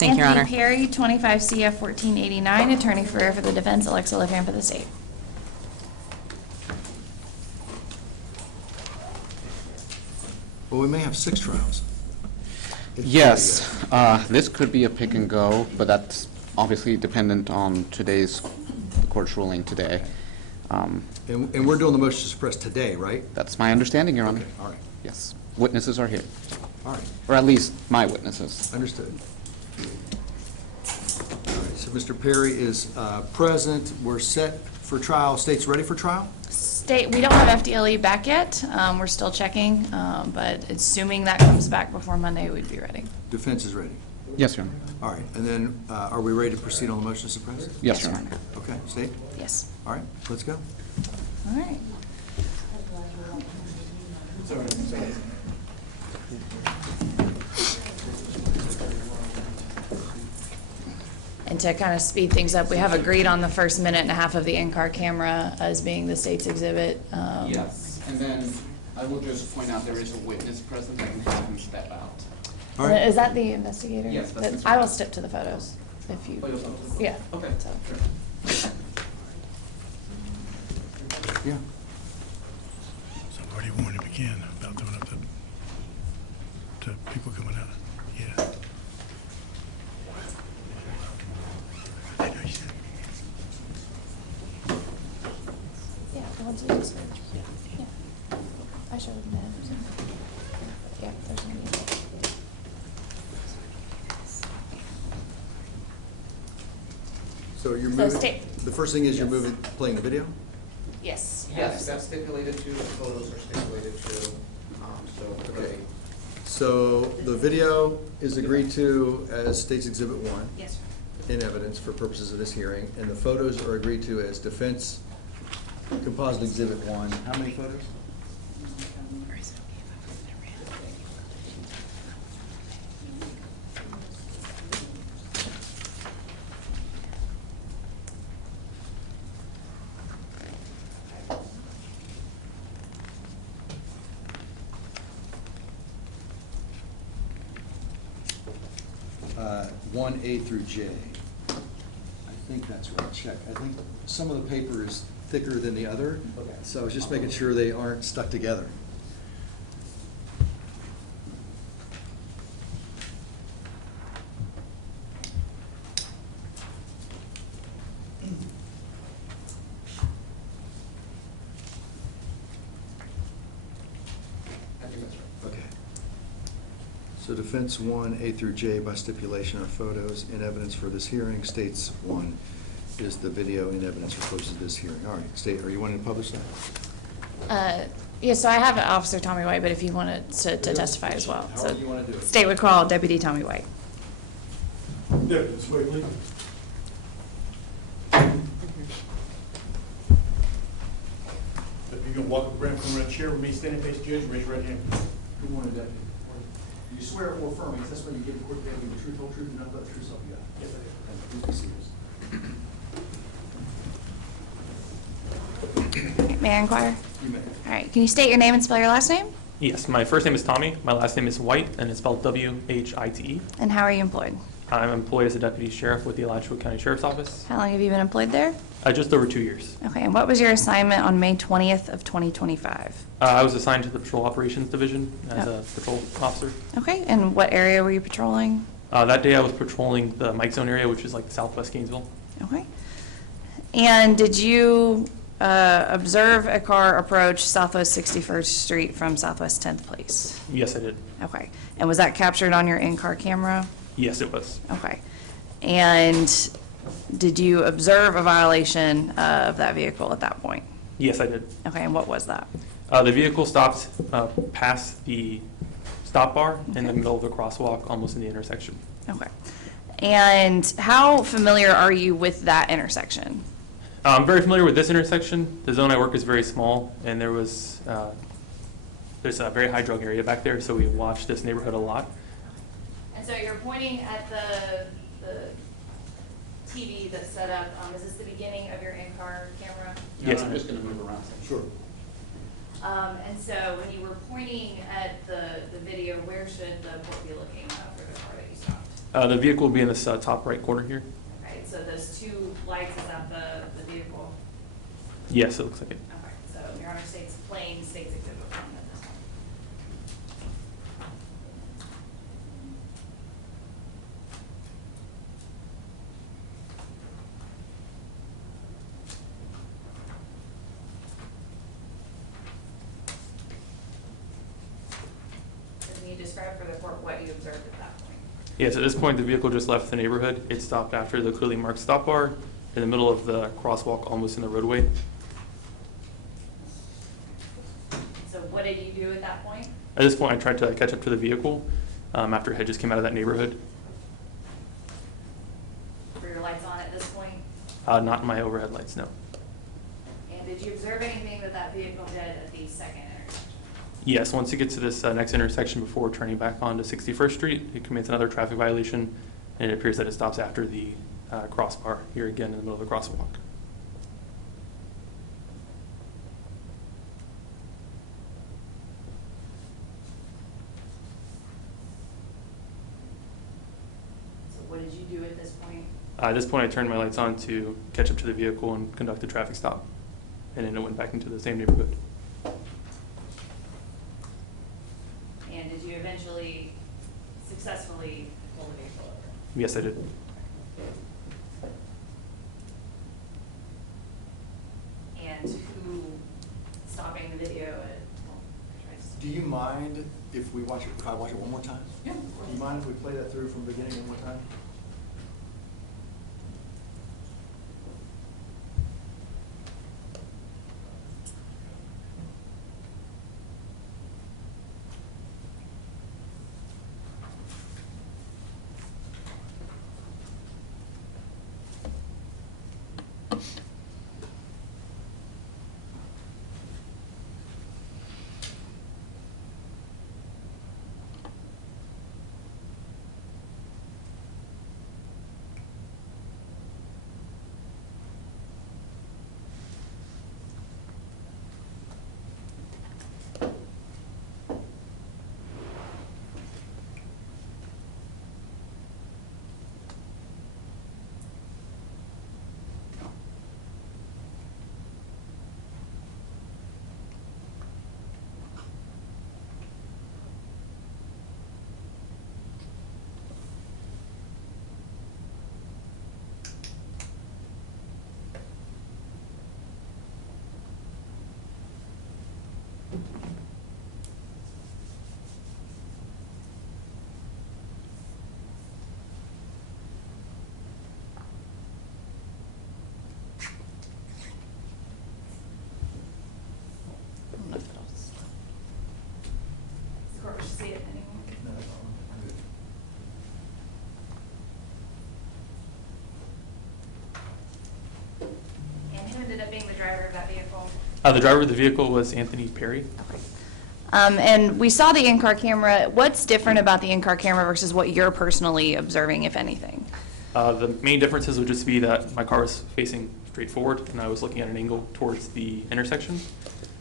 Thank you, Your Honor. Anthony Perry, 25 CF 1489, attorney for the defense, Alexa Lefan for the state. Well, we may have 6 trials. Yes, this could be a pick and go, but that's obviously dependent on today's court's ruling today. And we're doing the motion to suppress today, right? That's my understanding, Your Honor. Okay, all right, Yes, witnesses are here, all right, or at least my witnesses. understood. All right, so Mr. Perry is present. We're set for trial. State's ready for trial? State, we don't have FDLE back yet. We're still checking, but assuming that comes back before Monday, we'd be ready. Defense is ready. Yes, Your Honor. All right, and then are we ready to proceed on the motion to suppress? Yes, Your Honor. Okay, State? Yes. All right, let's go. All right. And to kind of speed things up, we have agreed on the first minute and a half of the in-car camera as being the state's exhibit. Yes, and then I will just point out there is a witness present. I can have him step out. All right. Is that the investigator? Yes, that's Mr. I will step to the photos if you, yeah. Okay, So- sure. Yeah. So where do you want to begin about doing up to people coming out? Yeah. I know you said. Yeah, the ones you just heard. Yeah. I showed them that. Yeah, there's one. So you're So moving, State. the first thing is you're Yes. moving, playing the video? Yes. Yes, that's stipulated to, the photos are stipulated to, so Okay. So the video is agreed to as State's Exhibit 1 Yes, in evidence for purposes of this hearing, and the photos are agreed to as Defense Composite Exhibit 1. How many photos? Uh, 1A through J. I think that's right. Check. I think some of the paper is thicker than the other, so I was just making sure they aren't stuck together. I think that's right. Okay. So Defense 1A through J by stipulation are photos in evidence for this hearing. State's 1 is the video in evidence for purposes of this hearing. All right, State, are you wanting to publish that? Yeah, so I have Officer Tommy White, but if you wanted to testify as well. So However you want to do it. State would call Deputy Tommy White. Deputy Swagley. If you can walk around the chair with me, standing face judge, raise your right hand. Good morning, Deputy. You swear or affirm, because that's when you give the court the truth, whole truth, and nothing but the truth, so help you God. Yes, I do. Please be seated. May I inquire? You may. All right, can you state your name and spell your last name? Yes, my first name is Tommy. My last name is White, and it's spelled W-H-I-T-E. And how are you employed? I'm employed as a deputy sheriff with the Alachua County Sheriff's Office. How long have you been employed there? Just over 2 years. Okay, and what was your assignment on May 20th of 2025? I was assigned to the Patrol Operations Division as Oh. a patrol officer. Okay, and what area were you patrolling? That day I was patrolling the Mike Zone area, which is like Southwest Gainesville. Okay. And did you observe a car approach Southwest 61st Street from Southwest 10th Place? Yes, I did. Okay. And was that captured on your in-car camera? Yes, it was. Okay. And did you observe a violation of that vehicle at that point? Yes, I did. Okay, and what was that? The vehicle stopped past the stop bar in the Okay. middle of the crosswalk, almost in the intersection. Okay. And how familiar are you with that intersection? I'm very familiar with this intersection. The zone I work is very small, and there's a very high drug area back there, so we watch this neighborhood a lot. And so you're pointing at the TV that's set up. Is this the beginning of your in-car camera? Yes, I'm ma'am. just going to move around. Sure. And so when you were pointing at the video, where should the court be looking for the car that you stopped? The vehicle will be in this top right corner here. Right, so those two lights, is that the vehicle? Yes, it looks like it. Okay, so Your Honor states plain, states exhibit 1 at this time. Can you describe for the court what you observed at that point? Yes, at this point, the vehicle just left the neighborhood. It stopped after the clearly marked stop bar in the middle of the crosswalk, almost in the roadway. So what did you do at that point? At this point, I tried to catch up to the vehicle after it had just came out of that neighborhood. Were your lights on at this point? Not in my overhead lights, no. And did you observe anything that that vehicle did at the second intersection? Yes, once it gets to this next intersection before turning back onto 61st Street, it commits another traffic violation, and it appears that it stops after the crossbar here again in the middle of the crosswalk. So what did you do at this point? At this point, I turned my lights on to catch up to the vehicle and conduct a traffic stop, and then it went back into the same neighborhood. And did you eventually successfully pull the vehicle over? Yes, I did. And who, stopping the video at, Do you mind if we watch it, can I watch it one more time? Yeah. Do you mind if we play that through from the beginning one more time? the court wish to see it anymore? No, I'm good. And who ended up being the driver of that vehicle? The driver of the vehicle was Anthony Perry. Okay. And we saw the in-car camera. What's different about the in-car camera versus what you're personally observing, if anything? The main differences would just be that my car was facing straight forward and I was looking at an angle towards the intersection.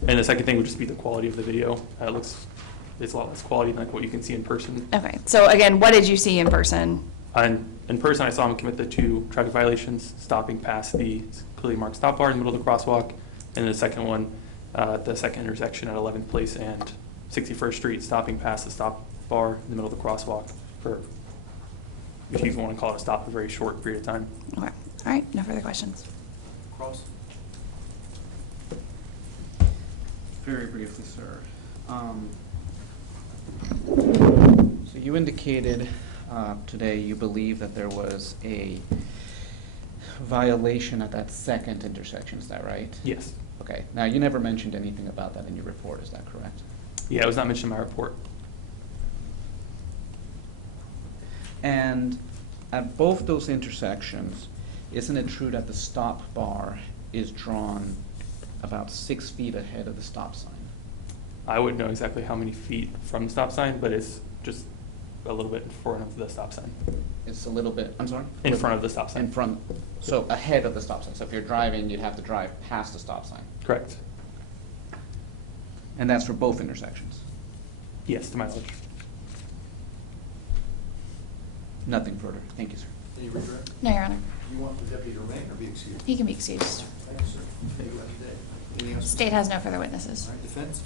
And the second thing would just be the quality of the video. It's a lot less quality than like what you can see in person. Okay, so again, what did you see in person? And in person, I saw him commit the 2 traffic violations, stopping past the clearly marked stop bar in the middle of the crosswalk, and the second one at the second intersection at 11th Place and 61st Street, stopping past the stop bar in the middle of the crosswalk for, if you even want to call it a stop, a very short period of time. Okay, all right, no further questions. Cross? Very briefly, sir. So you indicated today you believe that there was a violation at that second intersection, is that right? Yes. Okay, now you never mentioned anything about that in your report, is that correct? Yeah, it was not mentioned in my report. And at both those intersections, isn't it true that the stop bar is drawn about 6 feet ahead of the stop sign? I wouldn't know exactly how many feet from the stop sign, but it's just a little bit in front of the stop sign. It's a little bit, I'm sorry? In front of the stop sign. In front, so ahead of the stop sign. So if you're driving, you'd have to drive past the stop sign. Correct. And that's for both intersections. Yes, to my knowledge. Nothing further. Thank you, sir. Any redirect? No, Your Honor. You want the deputy to remain or be excused? He can be excused. Thank you, sir. Thank you, Deputy. Anything else? State has no further witnesses. All right, defense?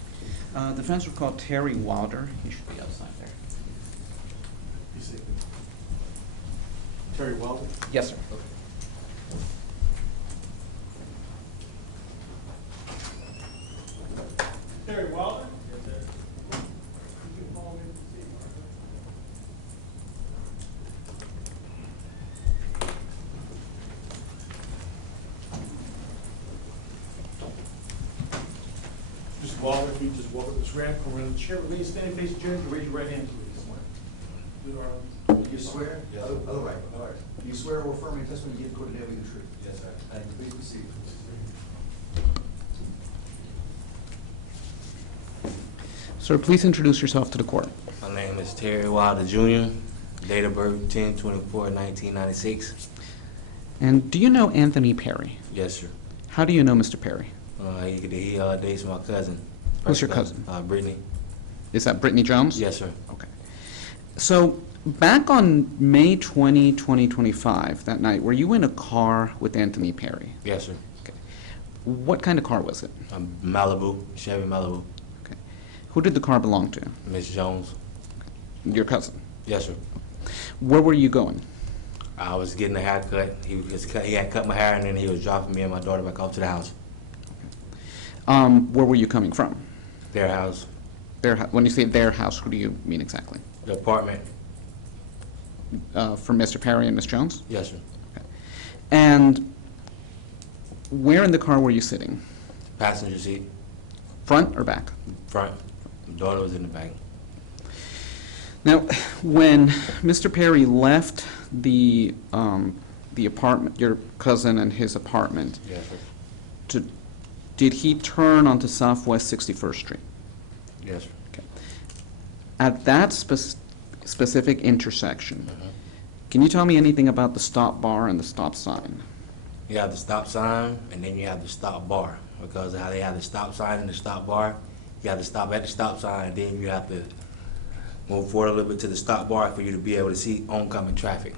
Defense will call Terry Wilder. He should be outside there. Terry Weldon? Yes, sir. Terry Wilder? Mr. Wilder, if you just walk up this ramp, come around the chair, remain standing facing the judge, and raise your right hand, please. Do you swear? Yes. Other right. All right. Do you swear or affirm any testimony you give in court today will be the truth? Yes, sir. Thank you. Please proceed. Sir, please introduce yourself to the court. My name is Terry Wilder Jr., date of birth 10/24/1996. And do you know Anthony Perry? Yes, sir. How do you know Mr. Perry? He dates my cousin. Who's your cousin? Brittany. Is that Brittany Jones? Yes, sir. Okay. So, back on May 20, 2025, that night, were you in a car with Anthony Perry? Yes, sir. Okay. What kind of car was it? Malibu, Chevy Malibu. Okay. Who did the car belong to? Miss Jones. Your cousin. Yes, sir. Where were you going? I was getting a haircut. He had cut my hair, and then he was dropping me and my daughter back off to the house. Where were you coming from? Their house. When you say their house, who do you mean exactly? The apartment. For Mr. Perry and Miss Jones? Yes, sir. Okay. And where in the car were you sitting? Passenger seat. Front or back? Front. My daughter was in the back. Now, when Mr. Perry left the apartment, your cousin and his apartment, Yes, sir. did he turn onto Southwest 61st Street? Yes, sir. Okay. At that specific intersection, Mhm. can you tell me anything about the stop bar and the stop sign? You have the stop sign, and then you have the stop bar. Because of how they have the stop sign and the stop bar, you have to stop at the stop sign, and then you have to move forward a little bit to the stop bar for you to be able to see oncoming traffic.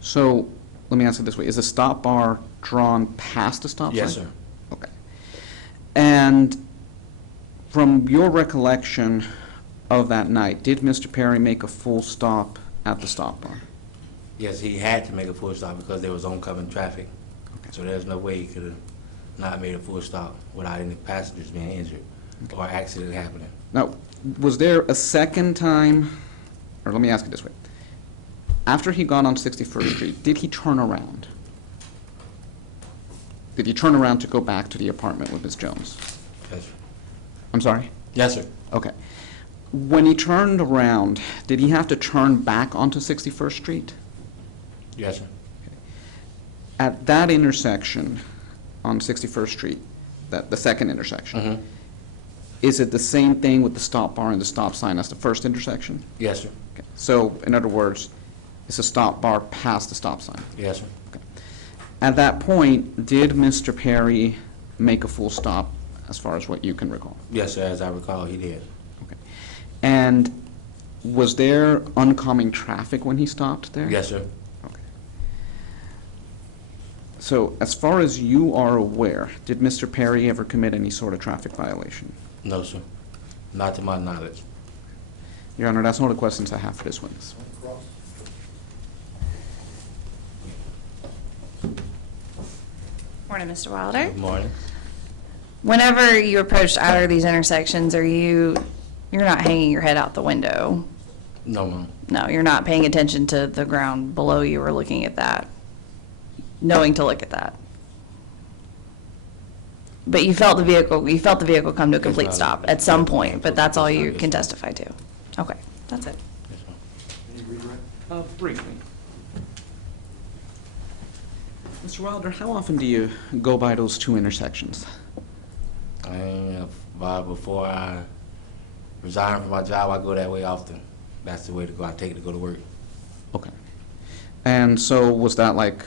So, let me ask it this way. Is the stop bar drawn past the stop sign? Yes, sir. Okay. And from your recollection of that night, did Mr. Perry make a full stop at the stop bar? Yes, he had to make a full stop because there was oncoming traffic. Okay. So there's no way he could have not made a full stop without any passengers being injured or accident happening. Now, was there a second time, or let me ask it this way. After he got on 61st Street, did he turn around? Did he turn around to go back to the apartment with Ms. Jones? Yes, sir. I'm sorry? Yes, sir. Okay. When he turned around, did he have to turn back onto 61st Street? Yes, sir. At that intersection on 61st Street, the second intersection, Mhm. is it the same thing with the stop bar and the stop sign as the first intersection? Yes, sir. Okay. So, in other words, it's a stop bar past the stop sign. Yes, sir. At that point, did Mr. Perry make a full stop as far as what you can recall? Yes, sir. As I recall, he did. Okay. And was there oncoming traffic when he stopped there? Yes, sir. Okay. So, as far as you are aware, did Mr. Perry ever commit any sort of traffic violation? No, sir. Not to my knowledge. Your Honor, that's all the questions I have for this witness. Morning, Mr. Wilder. Good morning. Whenever you approached either of these intersections, you're not hanging your head out the window? No, ma'am. No, you're not paying attention to the ground below you or looking at that, knowing to look at that? But you felt the vehicle come to a complete ma'am. stop at some point, but that's all you can testify to? Okay, that's it. Yes, ma'am. Any redirect? Briefly. Mr. Wilder, how often do you go by those two intersections? Before I resign from my job, I go that way often. That's the way to go. I take it to go to work. Okay. And so was that like,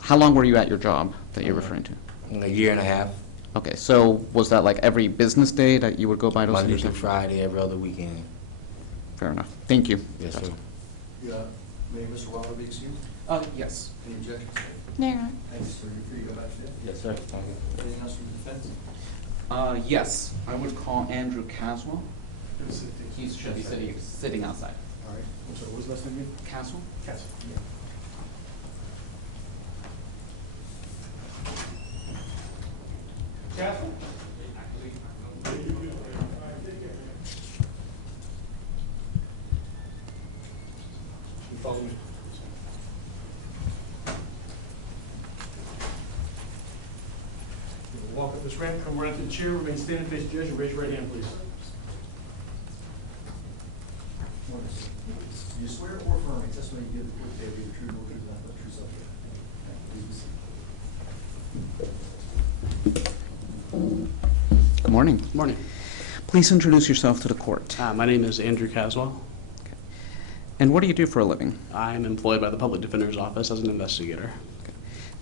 how long were you at your job that you're referring to? In a year and a half, Okay, so was that like every business day that you would go by those Monday through intersections? Friday, every other weekend. Fair enough. Thank you. Yes, That's sir. all. Yeah. May Mr. Wilder be excused? Yes. Any objections? No, you're not. Thanks, sir. You're free to go back to bed. Yes, sir. Thank you. Anything else from the defense? Yes, I would call Andrew Caswell. He should be sitting outside. All right. I'm sorry, what was the last name again? Caswell? Cassie. Castle? You follow me? Walk up this ramp, come around to the chair, remain standing, face the judge, and raise your right hand, please. Do you swear or affirm any testimony you give the court today will be the truth, the truth, nothing but the truth, so help you? Please be seated. Good morning. Morning. Please introduce yourself to the court. My name is Andrew Caswell. And what do you do for a living? I am employed by the Public Defender's Office as an investigator.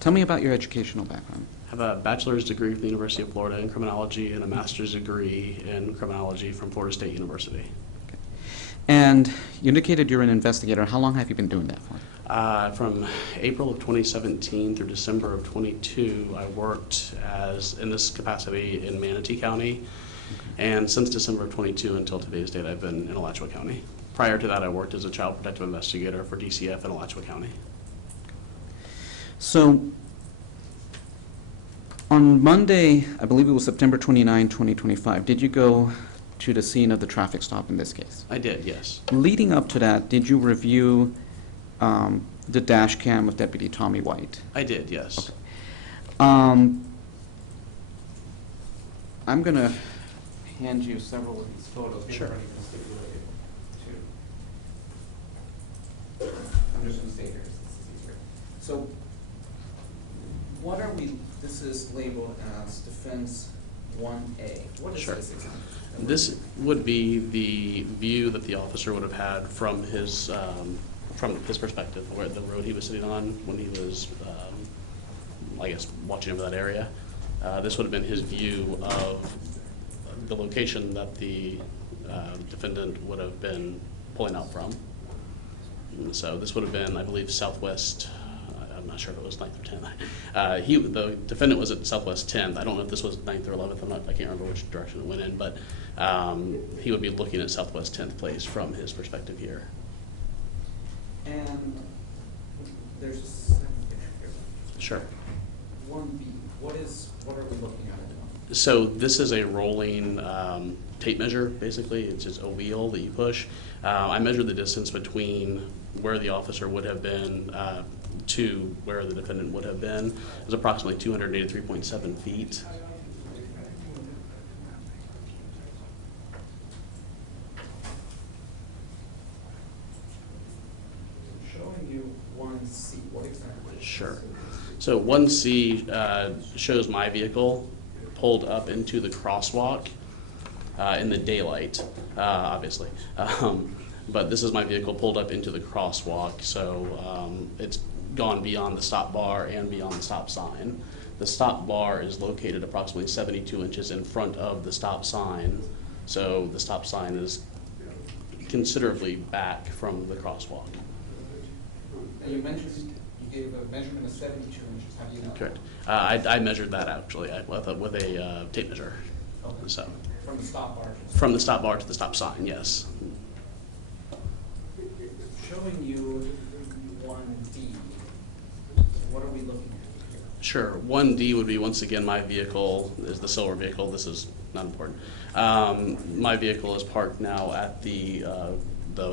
Tell me about your educational background. I have a bachelor's degree from the University of Florida in criminology and a master's degree in criminology from Florida State University. And you indicated you're an investigator. How long have you been doing that for? From April of 2017 through December of 22, I worked in this capacity in Manatee County. And since December of 22 until today's date, I've been in Alachua County. Prior to that, I worked as a child protective investigator for DCF in Alachua County. So, on Monday, I believe it was September 29, 2025, did you go to the scene of the traffic stop in this case? I did, yes. Leading up to that, did you review the dash cam of Deputy Tommy White? I did, yes. Okay. I'm going to hand you several of these photos. Sure. I'm just going to stay here. This is easier. So, what are we, this is labeled as defense 1A. What is Sure. this exactly? This would be the view that the officer would have had from his perspective, where the road he was sitting on when he was, I guess, watching over that area. This would have been his view of the location that the defendant would have been pulling out from. And so this would have been, I believe, southwest. I'm not sure if it was 9th or 10th. The defendant was at southwest 10th. I don't know if this was 9th or 11th. I can't remember which direction it went in, but he would be looking at southwest 10th place from his perspective here. And there's a second picture here. Sure. 1B, what are we looking at? So this is a rolling tape measure, basically. It's just a wheel that you push. I measured the distance between where the officer would have been to where the defendant would have been. It was approximately 283.7 feet. Showing you 1C, what exactly? Sure. So 1C shows my vehicle pulled up into the crosswalk in the daylight, obviously. But this is my vehicle pulled up into the crosswalk, so it's gone beyond the stop bar and beyond the stop sign. The stop bar is located approximately 72 inches in front of the stop sign, so the stop sign is considerably back from the crosswalk. You mentioned you gave a measurement of 72 inches. How do you know? Correct. I measured that actually with a tape measure. Okay. So From the stop bar? from the stop bar to the stop sign, yes. Showing you 1D, what are we looking at here? Sure. 1D would be, once again, my vehicle is the silver vehicle. This is not important. My vehicle is parked now at the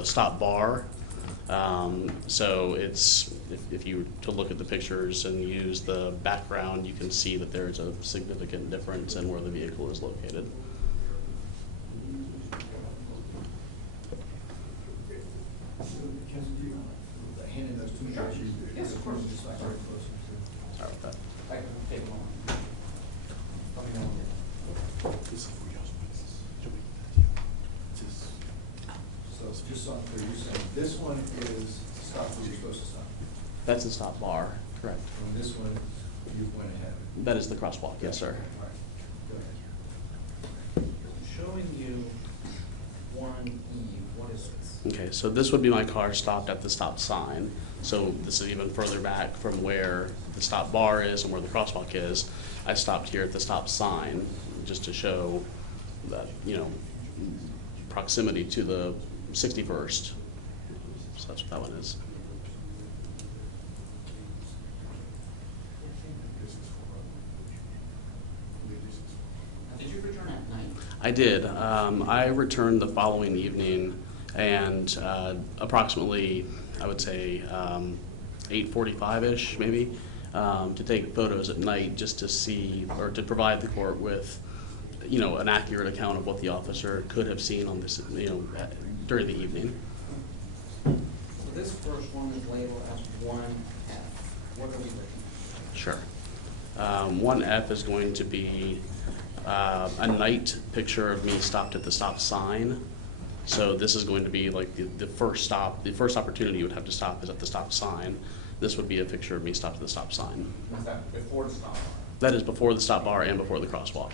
stop bar. So it's, if you were to look at the pictures and use the background, you can see that there's a significant difference in where the vehicle is located. Handing those two judges. Yes, of course. Just like right closer to. Sorry about that. I can take them on. Let me know. So just so I'm clear, you're saying this one is stop where you're supposed to stop, That's the stop bar, correct. and this one you went ahead. That is the crosswalk, yes, sir. All right. Go ahead. Showing you 1E, what is this? Okay, so this would be my car stopped at the stop sign. So this is even further back from where the stop bar is and where the crosswalk is. I stopped here at the stop sign just to show that, you know, proximity to the 61st. So that's what that one is. Did you return at night? I did. I returned the following evening and approximately, I would say, 8:45-ish maybe, to take photos at night just to see, or to provide the court with, you know, an accurate account of what the officer could have seen on this, you know, during the evening. So this first one is labeled as 1F. What are we looking at? Sure. 1F is going to be a night picture of me stopped at the stop sign. So this is going to be like the first stop, the first opportunity you would have to stop is at the stop sign. This would be a picture of me stopped at the stop sign. Is that before the stop bar? That is before the stop bar and before the crosswalk.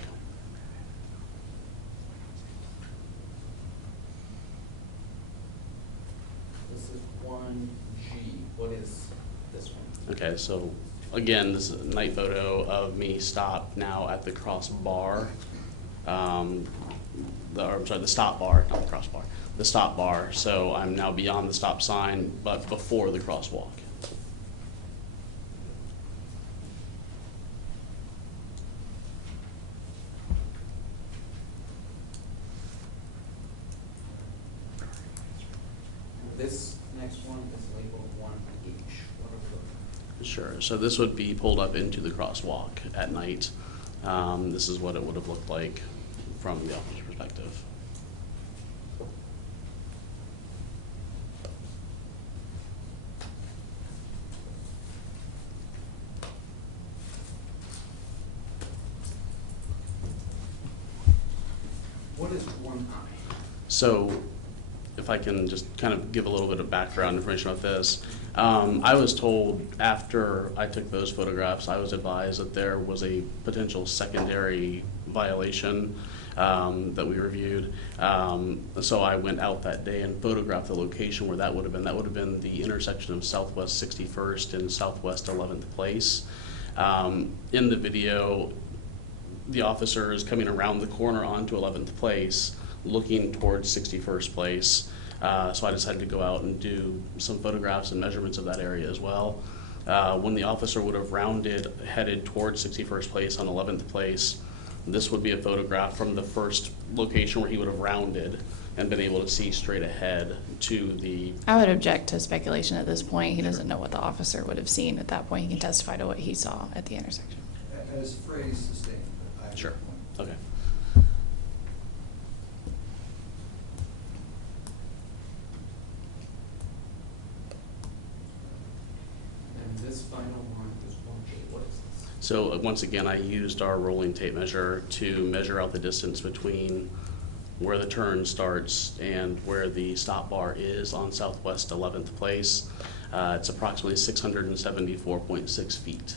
This is 1G. What is this one? Okay, so again, this is a night photo of me stopped now at the crossbar. The stop bar, not the crossbar. The stop bar. So I'm now beyond the stop sign, but before the crosswalk. This next one is labeled 1H. What are we looking at? Sure. So this would be pulled up into the crosswalk at night. This is what it would have looked like from the officer's perspective. What is 1I? So if I can just kind of give a little bit of background information about this. I was told after I took those photographs, I was advised that there was a potential secondary violation that we reviewed. So I went out that day and photographed the location where that would have been. That would have been the intersection of Southwest 61st and Southwest 11th Place. In the video, the officer is coming around the corner onto 11th Place, looking towards 61st Place. So I decided to go out and do some photographs and measurements of that area as well. When the officer would have rounded, headed towards 61st Place on 11th Place, this would be a photograph from the first location where he would have rounded and been able to see straight ahead to the... I would object to speculation at this point. He doesn't know what the officer would have seen at that point. He can testify to what he saw at the intersection. As phrased, sustained. I have Sure. your point. Okay. And this final one is 1J. What is this? So once again, I used our rolling tape measure to measure out the distance between where the turn starts and where the stop bar is on Southwest 11th Place. It's approximately 674.6 feet.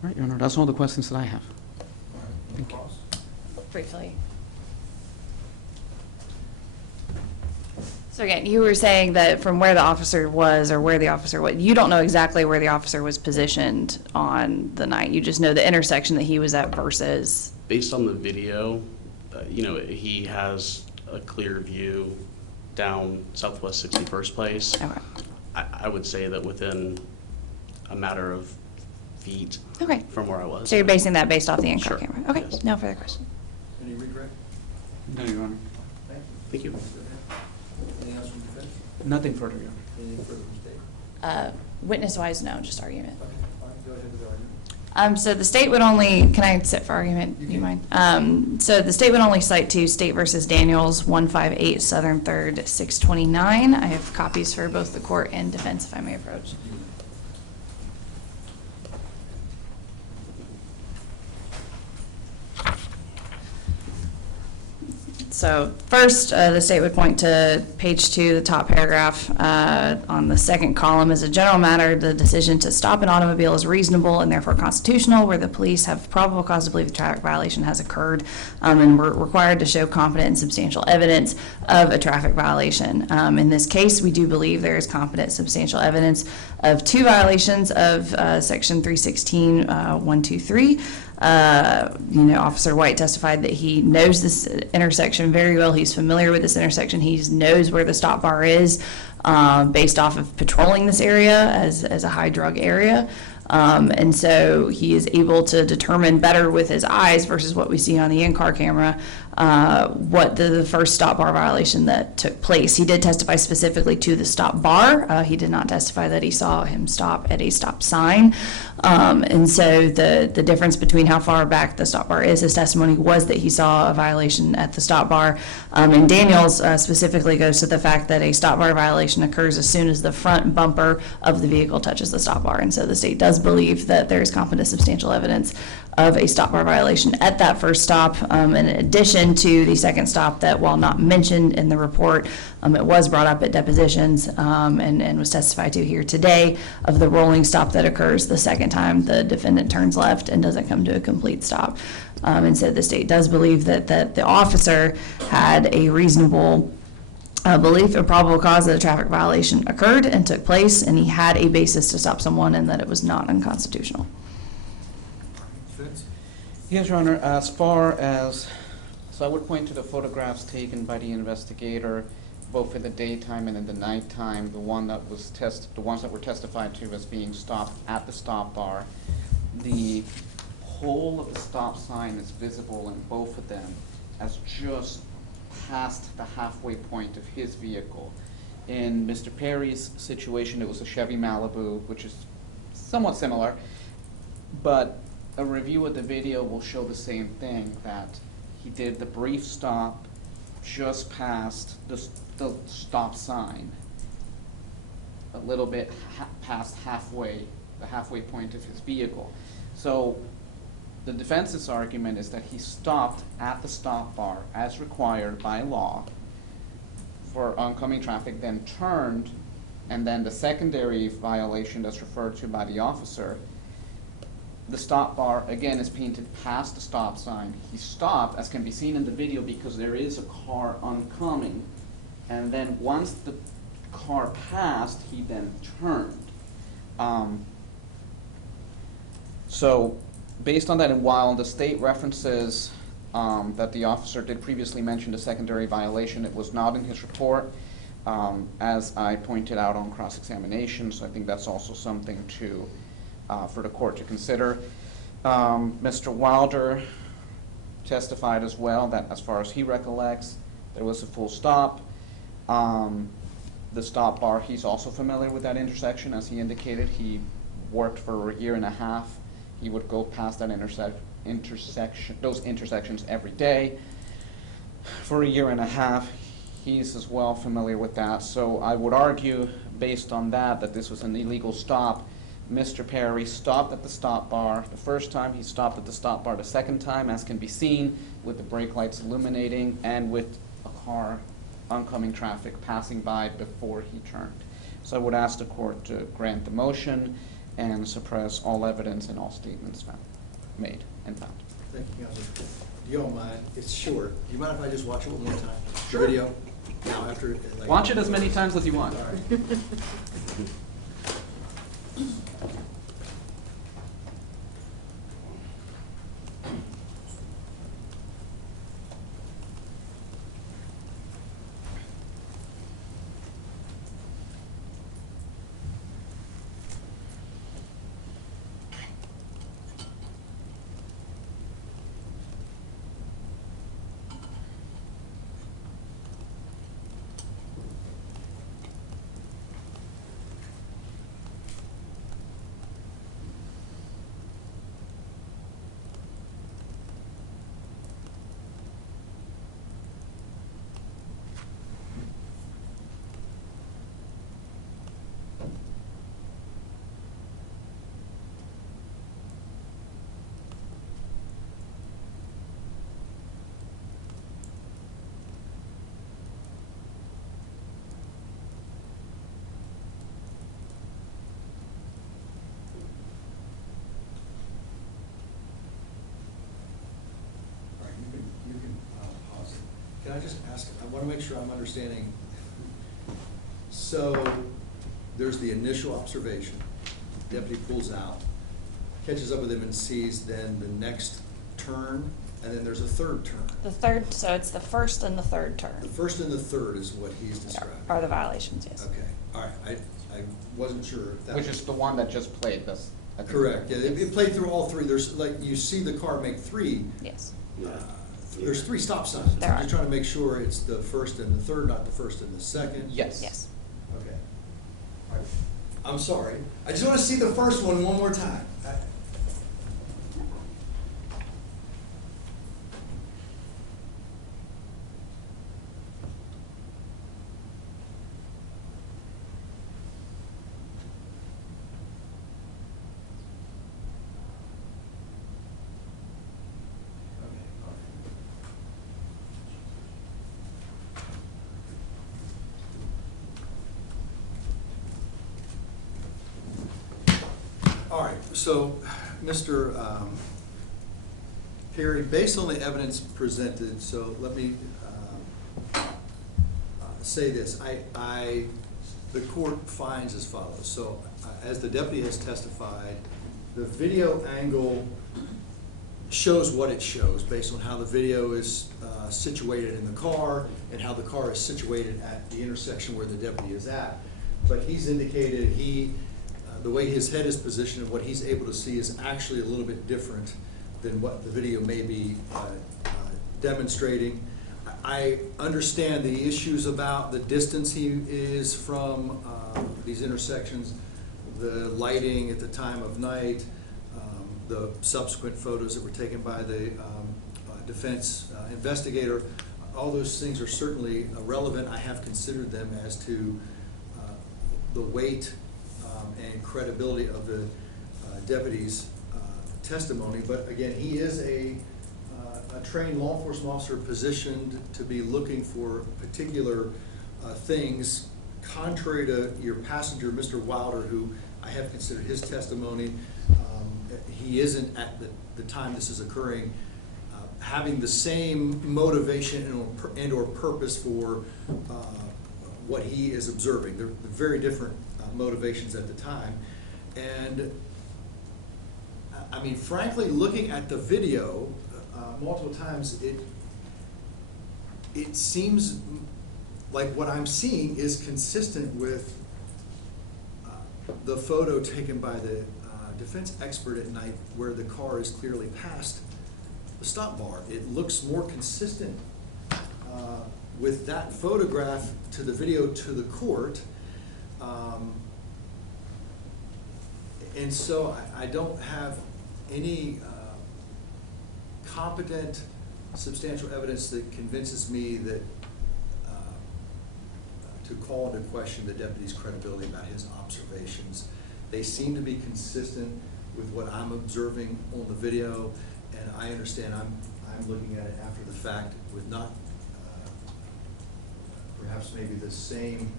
All right, Your Honor, that's all the questions that I have. Thank you. Briefly. So again, you were saying that from where the officer was or where the officer was, you don't know exactly where the officer was positioned on the night. You just know the intersection that he was at versus. Based on the video, you know, he has a clear view down Southwest 61st Place. Okay. I would say that within a matter of feet Okay. from where I was. So you're basing that based off the in-car Sure. camera? Okay, Yes. no further question. Any regret? No, Your Honor. Thank you. Thank you. Anything else from defense? Nothing further, Your Honor. Anything further from state? Witness-wise, no, just argument. Okay, fine, go ahead with the argument. So the state would only, can I sit for argument? Do you mind? So the state would only cite to State versus Daniels, 158 Southern 3rd, 629. I have copies for both the court and defense, if I may approach. So first, the state would point to page 2, the top paragraph. On the second column, as a general matter, the decision to stop an automobile is reasonable and therefore constitutional, where the police have probable cause to believe a traffic violation has occurred, and we're required to show competent and substantial evidence of a traffic violation. In this case, we do believe there is competent, substantial evidence of 2 violations of Section 316, 123. Officer White testified that he knows this intersection very well. He's familiar with this intersection. He knows where the stop bar is, based off of patrolling this area as a high drug area. And so he is able to determine better with his eyes versus what we see on the in-car camera, what the first stop bar violation that took place. He did testify specifically to the stop bar. He did not testify that he saw him stop at a stop sign. And so the difference between how far back the stop bar is, his testimony was that he saw a violation at the stop bar. And Daniels specifically goes to the fact that a stop bar violation occurs as soon as the front bumper of the vehicle touches the stop bar. And so the state does believe that there is competent, substantial evidence of a stop bar violation at that first stop, in addition to the second stop that, while not mentioned in the report, it was brought up at depositions, and was testified to here today, of the rolling stop that occurs the second time the defendant turns left and doesn't come to a complete stop. And so the state does believe that the officer had a reasonable belief or probable cause that a traffic violation occurred and took place, and he had a basis to stop someone, and that it was not unconstitutional. Yes, Your Honor, as far as, so I would point to the photographs taken by the investigator, both in the daytime and in the nighttime, the ones that were testified to as being stopped at the stop bar. The whole of the stop sign is visible in both of them as just past the halfway point of his vehicle. In Mr. Perry's situation, it was a Chevy Malibu, which is somewhat similar, but a review of the video will show the same thing, that he did the brief stop just past the stop sign, a little bit past the halfway point of his vehicle. So the defense's argument is that he stopped at the stop bar as required by law for oncoming traffic, then turned, and then the secondary violation that's referred to by the officer, the stop bar, again, is painted past the stop sign. He stopped, as can be seen in the video, because there is a car oncoming. And then once the car passed, he then turned. So based on that, and while the state references that the officer did previously mention the secondary violation, it was not in his report, as I pointed out on cross-examination, so I think that's also something to for the court to consider. Mr. Wilder testified as well that, as far as he recollects, there was a full stop. The stop bar, he's also familiar with that intersection. As he indicated, he worked for a year and a half. He would go past that those intersections every day for a year and a half. He's as well familiar with that. So I would argue, based on that this was an illegal stop. Mr. Perry stopped at the stop bar the first time. He stopped at the stop bar the second time, as can be seen, with the brake lights illuminating and with a car, oncoming traffic, passing by before he turned. So I would ask the court to grant the motion and suppress all evidence and all statements made and found. Thank you, Counselor. Do you all mind? It's short. Do you mind if I just watch it one more time? Sure. Video? Now, after. Watch it as many times as you want. All right. can I just ask, I want to make sure I'm understanding. So there's the initial observation, deputy pulls out, catches up with him and sees then the next turn, and then there's a third turn. The third, so it's the first and the third The turn first and the third is what he's describing. are the violations, yes. Okay, all right, I wasn't sure if that. Which is the one that just played, that's. I think- Correct, yeah, it played through all three, there's, like, you see the car make three. Yes. There's three stop signs. There I'm are. just trying to make sure it's the first and the third, not the first and the second. Yes. Yes. Okay. All right. I'm sorry. I just want to see the first one more time. All right, so, Mr. Perry, based on the evidence presented, so let me say this. The court finds as follows. So, as the deputy has testified, the video angle shows what it shows based on how the video is situated in the car and how the car is situated at the intersection where the deputy is at. But he's indicated the way his head is positioned and what he's able to see is actually a little bit different than what the video may be demonstrating. I understand the issues about the distance he is from these intersections, the lighting at the time of night, the subsequent photos that were taken by the defense investigator. All those things are certainly relevant. I have considered them as to the weight and credibility of the deputy's testimony. But again, he is a trained law enforcement officer positioned to be looking for particular things. Contrary to your passenger, Mr. Wilder, who I have considered his testimony, he isn't at the time this is occurring having the same motivation and or purpose for what he is observing. They're very different motivations at the time. And I mean, frankly, looking at the video multiple times, it seems like what I'm seeing is consistent with the photo taken by the defense expert at night where the car is clearly past the stop bar. It looks more consistent with that photograph to the video to the court. And so I don't have any competent, substantial evidence that convinces me that to call into question the deputy's credibility about his observations. They seem to be consistent with what I'm observing on the video, and I understand I'm looking at it after the fact with not perhaps maybe the same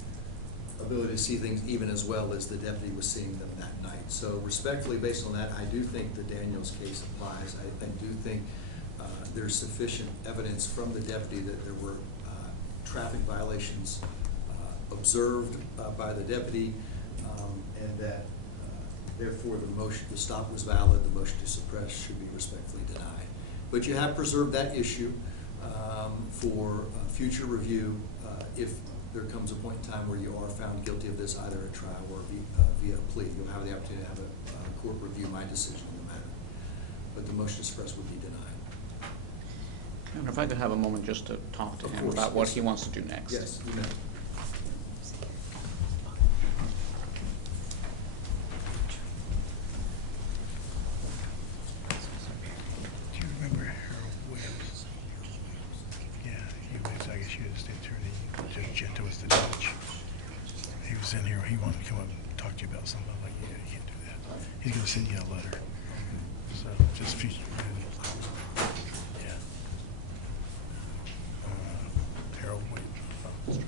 ability to see things even as well as the deputy was seeing them that night. So respectfully, based on that, I do think the Daniels case applies. I do think there's sufficient evidence from the deputy that there were traffic violations observed by the deputy, and that therefore the stop was valid, the motion to suppress should be respectfully denied. But you have preserved that issue for future review if there comes a point in time where you are found guilty of this, either at trial or via a plea. You'll have the opportunity to have a court review my decision on the matter. But the motion to suppress would be denied. And if I could have a moment just to talk to Of him course, about what yes. he wants to do next. Yes, you may. Do you remember Harold Williams? Yeah, he was, I guess you had a state attorney. Judge Gento was the judge. He was in here, he wanted to come up and talk to you about something. I'm like, yeah, you can't do that. He's gonna send you a letter. So, just future. Yeah. Harold Williams.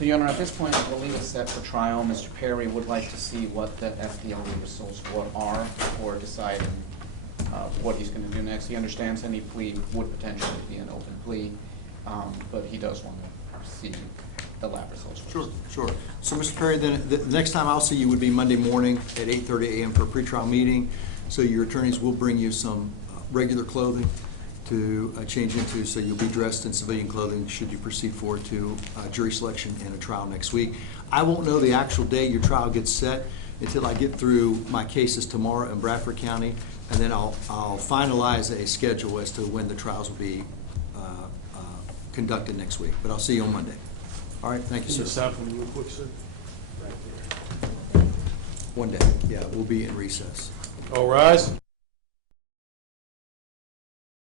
So, Your Honor, at this point, I believe it's set for trial. Mr. Perry would like to see what the FDLE results are before deciding what he's going to do next. He understands any plea would potentially be an open plea, but he does want to see the lab results first. Sure. So, Mr. Perry, then the next time I'll see you would be Monday morning at 8:30 a.m. for a pretrial meeting. So your attorneys will bring you some regular clothing to change into, so you'll be dressed in civilian clothing should you proceed forward to jury selection and a trial next week. I won't know the actual day your trial gets set until I get through my cases tomorrow in Bradford County, and then I'll finalize a schedule as to when the trials will be conducted next week. But I'll see you on Monday. All right, thank you, Can you sir. stop for me real quick, sir? One day, yeah, we'll be in recess. All rise.